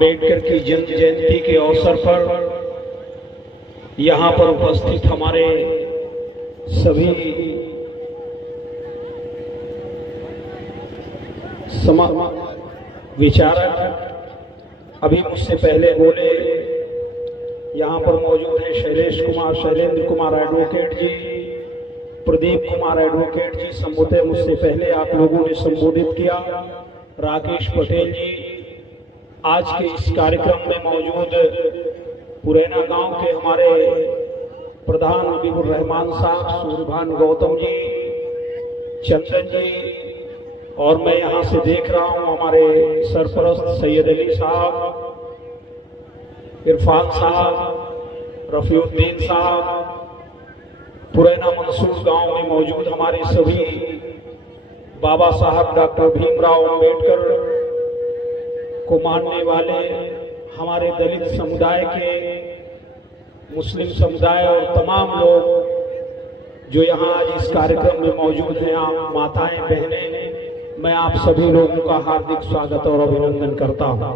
अंबेडकर की जन्म जयंती के अवसर पर यहाँ पर उपस्थित हमारे सभी विचारक अभी मुझसे पहले बोले, यहाँ पर मौजूद हैं शैलेश कुमार, शैलेंद्र कुमार एडवोकेट जी, प्रदीप कुमार एडवोकेट जी संबोधित मुझसे पहले आप लोगों ने संबोधित किया, राकेश पटेल जी। आज के इस कार्यक्रम में मौजूद पुरैना गांव के हमारे प्रधान हबीबुर रहमान साहब, सूर्यभान गौतम जी, चंदन जी, और मैं यहाँ से देख रहा हूँ हमारे सरपरस्त सैयद अली साहब, इरफान साहब, रफीउद्दीन साहब, पुरैना मंसूर गांव में मौजूद हमारे सभी बाबा साहब डॉक्टर भीमराव अंबेडकर को मानने वाले हमारे दलित समुदाय के, मुस्लिम समुदाय और तमाम लोग जो यहाँ आज इस कार्यक्रम में मौजूद हैं, आप माताएं, बहनें, मैं आप सभी लोगों का हार्दिक स्वागत और अभिनंदन करता हूँ।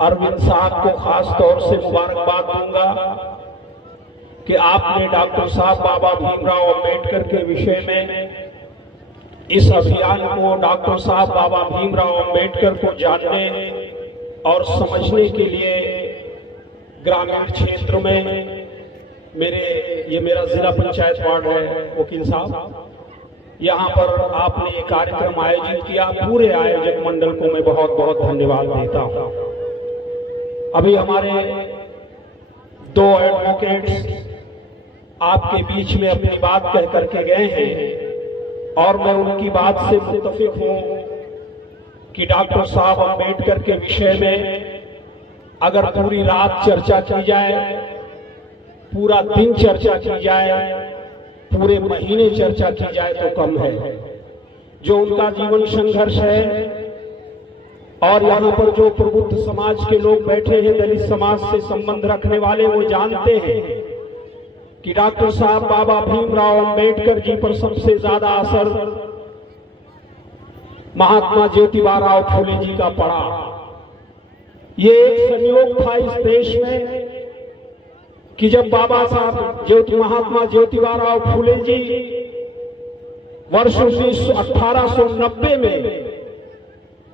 अरविंद साहब को खास तौर से मुबारकबाद दूंगा कि आपने डॉक्टर साहब बाबा भीमराव अंबेडकर के विषय में इस अभियान को डॉक्टर साहब बाबा भीमराव अंबेडकर को जानने और समझने के लिए ग्रामीण क्षेत्र में ये मेरा जिला पंचायत वार्ड है वकील साहब, यहाँ पर आपने ये कार्यक्रम आयोजित किया। पूरे आयोजक मंडल को मैं बहुत बहुत धन्यवाद देता हूँ। अभी हमारे दो एडवोकेट्स आपके बीच में अपनी बात कह करके गए हैं और मैं उनकी बात से मुत्तफिक हूं कि डॉक्टर साहब अंबेडकर के विषय में अगर पूरी रात चर्चा की जाए, पूरा दिन चर्चा की जाए, पूरे महीने चर्चा की जाए तो कम है। जो उनका जीवन संघर्ष है और यहाँ पर जो प्रबुद्ध समाज के लोग बैठे हैं, दलित समाज से संबंध रखने वाले, वो जानते हैं कि डॉक्टर साहब बाबा भीमराव अंबेडकर जी पर सबसे ज्यादा असर महात्मा ज्योतिबा फूले जी का पड़ा। ये एक संयोग था इस देश में कि जब बाबा साहब महात्मा ज्योतिबा फूले जी वर्ष 1890 में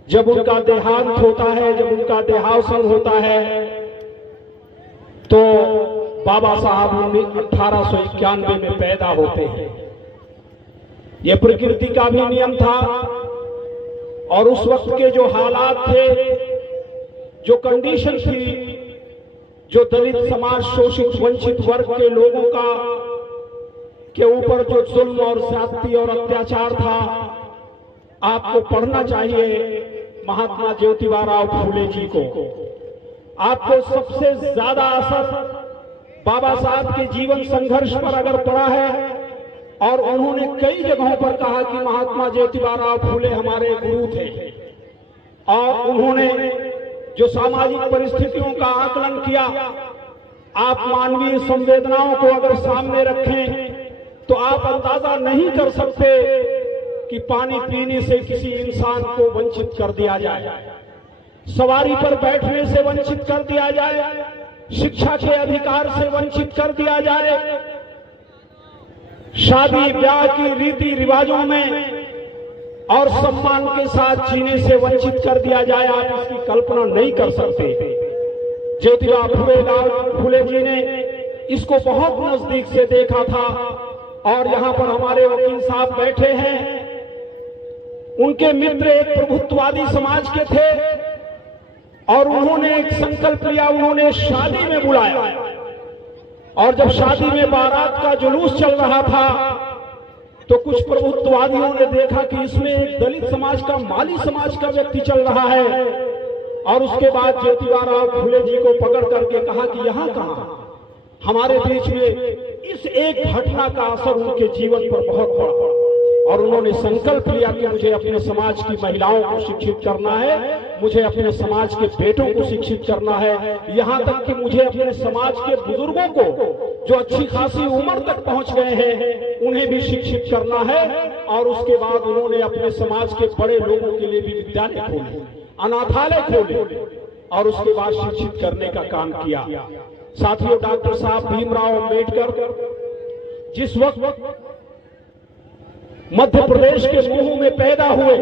जब उनका देहांत होता है, जब उनका देहावसान होता है, तो बाबा साहब 1891 में पैदा होते हैं। यह प्रकृति का भी नियम था और उस वक्त के जो हालात थे, जो कंडीशन थी, जो दलित समाज, शोषित वंचित वर्ग के लोगों के ऊपर जो जुल्म और ज्यादती और अत्याचार था, आपको पढ़ना चाहिए महात्मा ज्योतिबा फूले जी को। आपको सबसे ज्यादा असर बाबा साहब के जीवन संघर्ष पर अगर पड़ा है, और उन्होंने कई जगहों पर कहा कि महात्मा ज्योतिबा फूले हमारे गुरु थे, और उन्होंने जो सामाजिक परिस्थितियों का आकलन किया, आप मानवीय संवेदनाओं को अगर सामने रखें तो आप अंदाजा नहीं कर सकते कि पानी पीने से किसी इंसान को वंचित कर दिया जाए, सवारी पर बैठने से वंचित कर दिया जाए, शिक्षा के अधिकार से वंचित कर दिया जाए, शादी ब्याह की रीति रिवाजों में और सम्मान के साथ जीने से वंचित कर दिया जाए। आप इसकी कल्पना नहीं कर सकते। ज्योतिबा फूले जी ने इसको बहुत नजदीक से देखा था, और यहाँ पर हमारे वकील साहब बैठे हैं, उनके मित्र एक प्रभुत्ववादी समाज के थे और उन्होंने एक संकल्प लिया, उन्होंने शादी में बुलाया, और जब शादी में बारात का जुलूस चल रहा था तो कुछ प्रभुत्ववादियों ने देखा कि इसमें एक दलित समाज का, माली समाज का व्यक्ति चल रहा है, और उसके बाद ज्योतिबा फूले जी को पकड़ करके कहा कि यहाँ कहाँ, हमारे बीच में इस एक घटना का असर उनके जीवन पर बहुत पड़ा, और उन्होंने संकल्प लिया कि मुझे अपने समाज की महिलाओं को शिक्षित करना है, मुझे अपने समाज के बेटों को शिक्षित करना है, यहाँ तक कि मुझे अपने समाज के बुजुर्गों को जो अच्छी खासी उम्र तक पहुंच गए हैं उन्हें भी शिक्षित करना है। और उसके बाद उन्होंने अपने समाज के बड़े लोगों के लिए भी विद्यालय खोले, अनाथालय खोले, और उसके बाद शिक्षित करने का काम किया। साथियों, डॉक्टर साहब भीमराव अंबेडकर जिस वक्त मध्य प्रदेश के मुंह में पैदा हुए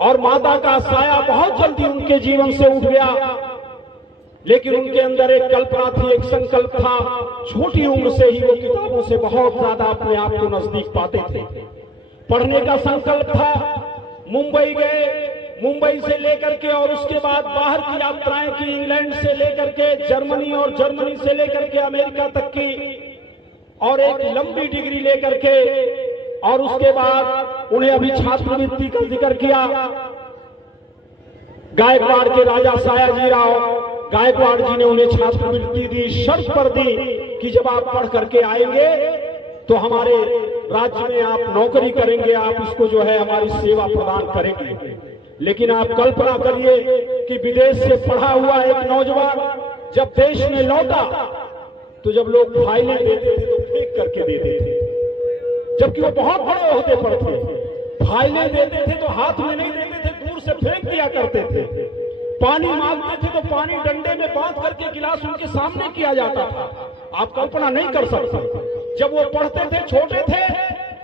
और माता का साया बहुत जल्दी उनके जीवन से उठ गया, लेकिन उनके अंदर एक कल्पना थी, एक संकल्प था। छोटी उम्र से ही वो किताबों से बहुत ज्यादा अपने आप को नजदीक पाते थे। पढ़ने का संकल्प था। मुंबई गए, मुंबई से लेकर के और उसके बाद बाहर की यात्राएं की, इंग्लैंड से लेकर के जर्मनी और जर्मनी से लेकर के अमेरिका तक की, और एक लंबी डिग्री लेकर के, और उसके बाद उन्हें अभी छात्रवृत्ति का जिक्र किया। गायकवाड़ के राजा सयाजीराव गायकवाड़ जी ने उन्हें छात्रवृत्ति दी, शर्त पर दी कि जब आप पढ़ करके आएंगे तो हमारे राज्य में आप नौकरी करेंगे, आप इसको जो है हमारी सेवा प्रदान करेंगे। लेकिन आप कल्पना करिए कि विदेश से पढ़ा हुआ एक नौजवान जब देश में लौटा तो जब लोग फाइलें देते थे तो फेंक करके देते थे, जबकि वो बहुत बड़े ओहदे पर थे। फाइलें देते थे तो हाथ में नहीं देते थे, दूर से फेंक दिया करते थे। पानी मांगते थे तो पानी डंडे में बांध करके गिलास उनके सामने किया जाता था। आप कल्पना नहीं कर सकते। जब वो पढ़ते थे, छोटे थे,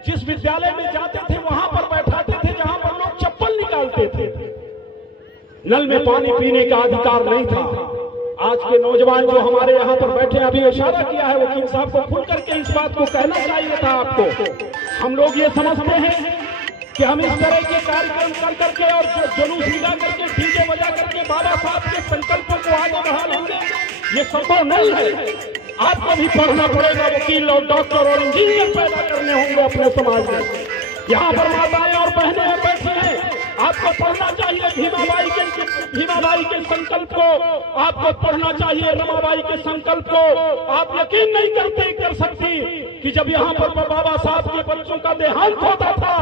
जिस विद्यालय में जाते थे वहां पर बैठाते थे जहां पर लोग चप्पल निकालते थे। नल में पानी पीने का अधिकार नहीं था। आज के नौजवान जो हमारे यहाँ पर बैठे, अभी इशारा किया है वकील साहब को, खुल करके इस बात को कहना चाहिए था आपको। हम लोग ये समझते हैं कि हम इस तरह के कार्यक्रम कर करके और जुलूस निकाल करके, डीजे बजा करके बाबा साहब के संकल्पों को आगे बढ़ा लेंगे, ये संभव नहीं है। आपको भी पढ़ना पड़ेगा, वकील और डॉक्टर और इंजीनियर पैदा करने होंगे अपने समाज में। यहाँ पर माताएं और बहनें बैठी हैं, आपको पढ़ना चाहिए भीमाबाई के संकल्प को, आपको पढ़ना चाहिए रमाबाई के संकल्प को। आप यकीन नहीं कर सकती कि जब यहाँ पर बाबा साहब के बच्चों का देहांत होता था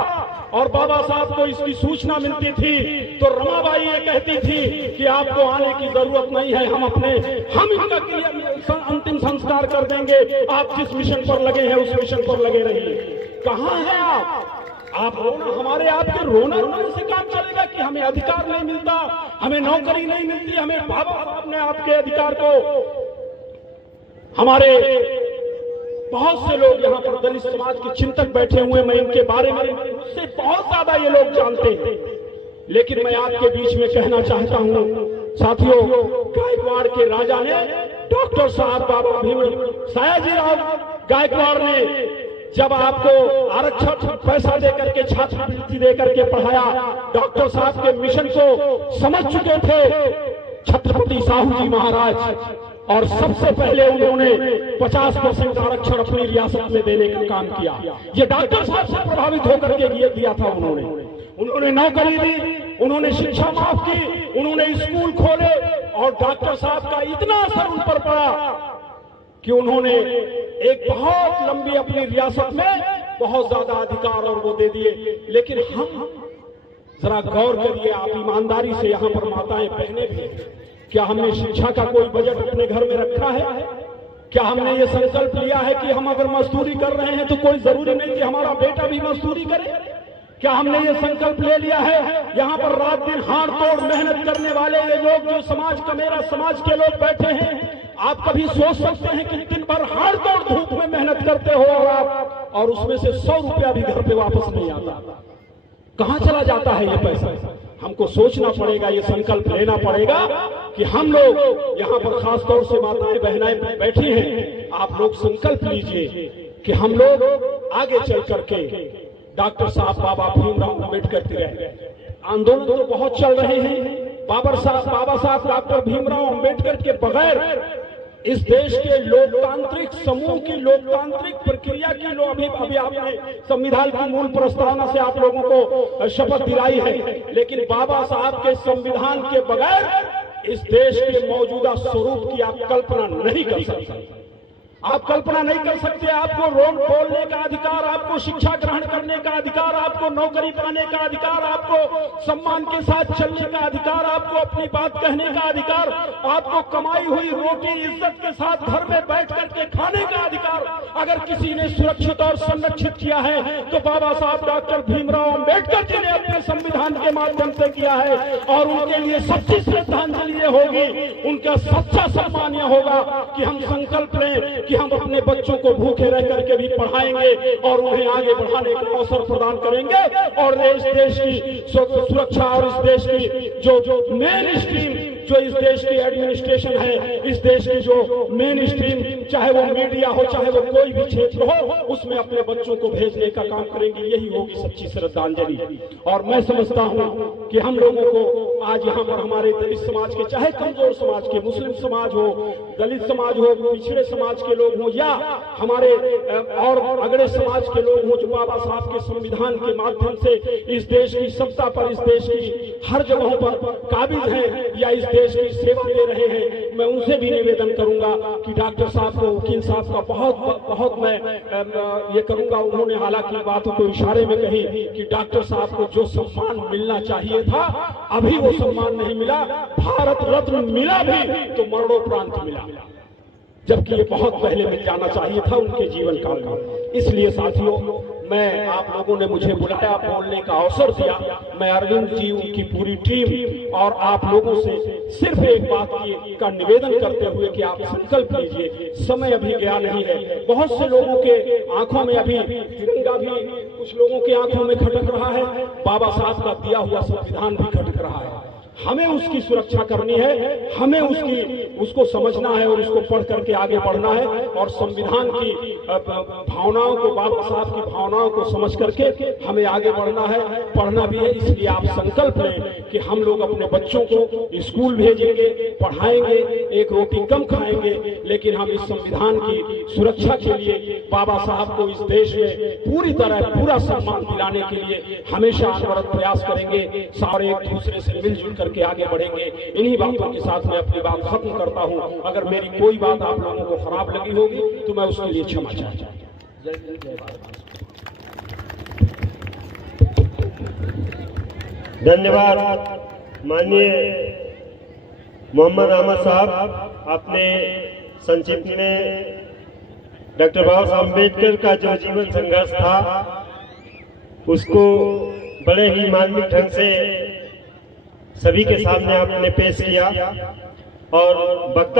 और बाबा साहब को इसकी सूचना मिलती थी तो रमाबाई ये कहती थी कि आपको आने की जरूरत नहीं है, हम इनका अंतिम संस्कार कर देंगे, आप जिस मिशन पर लगे हैं उस मिशन पर लगे रहिए। कहाँ है आप रोना, हमारे आपके रोना से काम चलेगा कि हमें अधिकार नहीं मिलता, हमें नौकरी नहीं मिलती, हमें बाबा साहब ने आपके अधिकार को। हमारे बहुत से लोग यहाँ पर दलित समाज के चिंतक बैठे हुए, मैं इनके बारे में मुझसे बहुत ज्यादा ये लोग जानते हैं, लेकिन मैं आपके बीच में कहना चाहता हूँ साथियों, गायकवाड़ के राजा ने, डॉक्टर साहब बाबा भीमराव सयाजीराव गायकवाड़ ने जब आपको आरक्षण पैसा देकर के, छात्रवृत्ति देकर के पढ़ाया, डॉक्टर साहब के मिशन को समझ चुके थे छत्रपति साहू जी महाराज, और सबसे पहले उन्होंने 50% आरक्षण अपनी रियासत में देने का काम किया। ये डॉक्टर साहब से प्रभावित होकर के ये दिया था। उन्होंने नौकरी दी, उन्होंने शिक्षा माफ की, उन्होंने स्कूल खोले, और डॉक्टर साहब का इतना असर उन पर पड़ा कि उन्होंने एक बहुत लंबी अपनी रियासत में बहुत ज्यादा अधिकार और वो दे दिए। लेकिन हम जरा गौर करिए, आप ईमानदारी से, यहाँ पर माताएं बहनें भी, क्या हमने शिक्षा का कोई बजट अपने घर में रखा है? क्या हमने ये संकल्प लिया है कि हम अगर मजदूरी कर रहे हैं तो कोई जरूरी नहीं कि हमारा बेटा भी मजदूरी करे? क्या हमने ये संकल्प ले लिया है, यहाँ पर रात दिन हाड़ तोड़ मेहनत करने वाले ये लोग जो समाज का, मेरा समाज के लोग बैठे हैं, आप कभी सोच सकते हैं कि दिन भर हाड़ तोड़ धूप में मेहनत करते हो और उसमें से 100 रुपया भी घर पे वापस नहीं आता? कहाँ चला जाता है ये पैसा? हमको सोचना पड़ेगा, ये संकल्प लेना पड़ेगा कि हम लोग यहाँ पर खासतौर से माताएं बहनाएं बैठी हैं, आप लोग संकल्प लीजिए कि हम लोग आगे चल करके डॉक्टर साहब बाबा भीमराव अम्बेडकर के आंदोलन तो बहुत चल रहे हैं। बाबा साहब डॉक्टर भीमराव अम्बेडकर के बगैर इस देश के लोकतांत्रिक समूह की, लोकतांत्रिक प्रक्रिया की, अभी आपने संविधान की मूल प्रस्तावना से आप लोगों को शपथ दिलाई है, लेकिन बाबा साहब के संविधान के बगैर इस देश के मौजूदा स्वरूप की आप कल्पना नहीं कर सकते। आप कल्पना नहीं कर सकते। आपको रोड बोलने का अधिकार, आपको शिक्षा ग्रहण करने का अधिकार, आपको नौकरी पाने का अधिकार, आपको सम्मान के साथ चलने का अधिकार, आपको अपनी बात कहने का अधिकार, आपको कमाई हुई रोटी इज्जत के साथ घर में बैठ करके खाने का अधिकार, अगर किसी ने सुरक्षित और संरक्षित किया है तो बाबा साहब डॉक्टर भीमराव अंबेडकर जी ने अपने संविधान के माध्यम से किया है। और उनके लिए सच्ची श्रद्धांजलि ये होगी, उनका सच्चा सम्मान यह होगा कि हम संकल्प लें कि हम अपने बच्चों को भूखे रह करके भी पढ़ाएंगे और उन्हें आगे बढ़ाने का अवसर प्रदान करेंगे। और इस देश की सुरक्षा और इस देश की जो मेन स्ट्रीम, जो इस देश की एडमिनिस्ट्रेशन है, इस देश की जो मेन स्ट्रीम, चाहे वो मीडिया हो, चाहे वो कोई भी क्षेत्र हो, उसमें अपने बच्चों को भेजने का काम करेंगे। यही होगी सच्ची श्रद्धांजलि। और मैं समझता हूं कि हम लोगों को आज यहाँ पर हमारे दलित समाज के, चाहे कमजोर समाज के, मुस्लिम समाज हो, दलित समाज हो, पिछड़े समाज के लोग हो, या हमारे और अगड़े समाज के लोग हो, जो बाबा साहब के संविधान के माध्यम से इस देश की सत्ता पर, इस देश की हर जगहों पर काबिज है या इस देश की सेवा दे रहे हैं, मैं उनसे भी निवेदन करूंगा कि डॉक्टर साहब को, वकील साहब का बहुत मैं ये करूंगा। उन्होंने हालांकि बातों को इशारे में कही कि डॉक्टर साहब को जो सम्मान मिलना चाहिए था अभी वो सम्मान नहीं मिला, भारत रत्न मिला भी तो मरणोपरांत मिला, जबकि ये बहुत पहले मिल जाना चाहिए था उनके जीवन काल में। इसलिए साथियों, मैं, आप लोगों ने मुझे बुलाया, बोलने का अवसर दिया, मैं अरविंद जी, उनकी पूरी टीम और आप लोगों से सिर्फ एक बात का निवेदन करते हुए कि आप संकल्प लीजिए, समय अभी गया नहीं है। बहुत से लोगों के आंखों में अभी तिरंगा भी कुछ लोगों के आंखों में खटक रहा है, बाबा साहब का दिया हुआ संविधान भी खटक रहा है। हमें उसकी सुरक्षा करनी है, हमें उसको समझना है और उसको पढ़ करके आगे बढ़ना है और संविधान की भावनाओं को, बाबा साहब की भावनाओं को समझ करके हमें आगे बढ़ना है, पढ़ना भी है। इसलिए आप संकल्प लें कि हम लोग अपने बच्चों को स्कूल भेजेंगे, पढ़ाएंगे, एक रोटी कम खाएंगे, लेकिन हम इस संविधान की सुरक्षा के लिए बाबा साहब को इस देश में पूरी तरह पूरा सम्मान दिलाने के लिए हमेशा अनवरत प्रयास करेंगे, सारे एक दूसरे से मिलजुल करके आगे बढ़ेंगे। इन्हीं बातों के साथ मैं अपनी बात खत्म करता हूं। अगर मेरी कोई बात आप लोगों को खराब लगी होगी तो मैं उसके लिए क्षमा चाहता हूं। धन्यवाद माननीय मोहम्मद अहमद साहब, आपने संक्षिप्त में डॉक्टर बाबा साहब अम्बेडकर का जो जीवन संघर्ष था उसको बड़े ही मार्मिक ढंग से सभी के सामने आपने पेश किया और वक्ता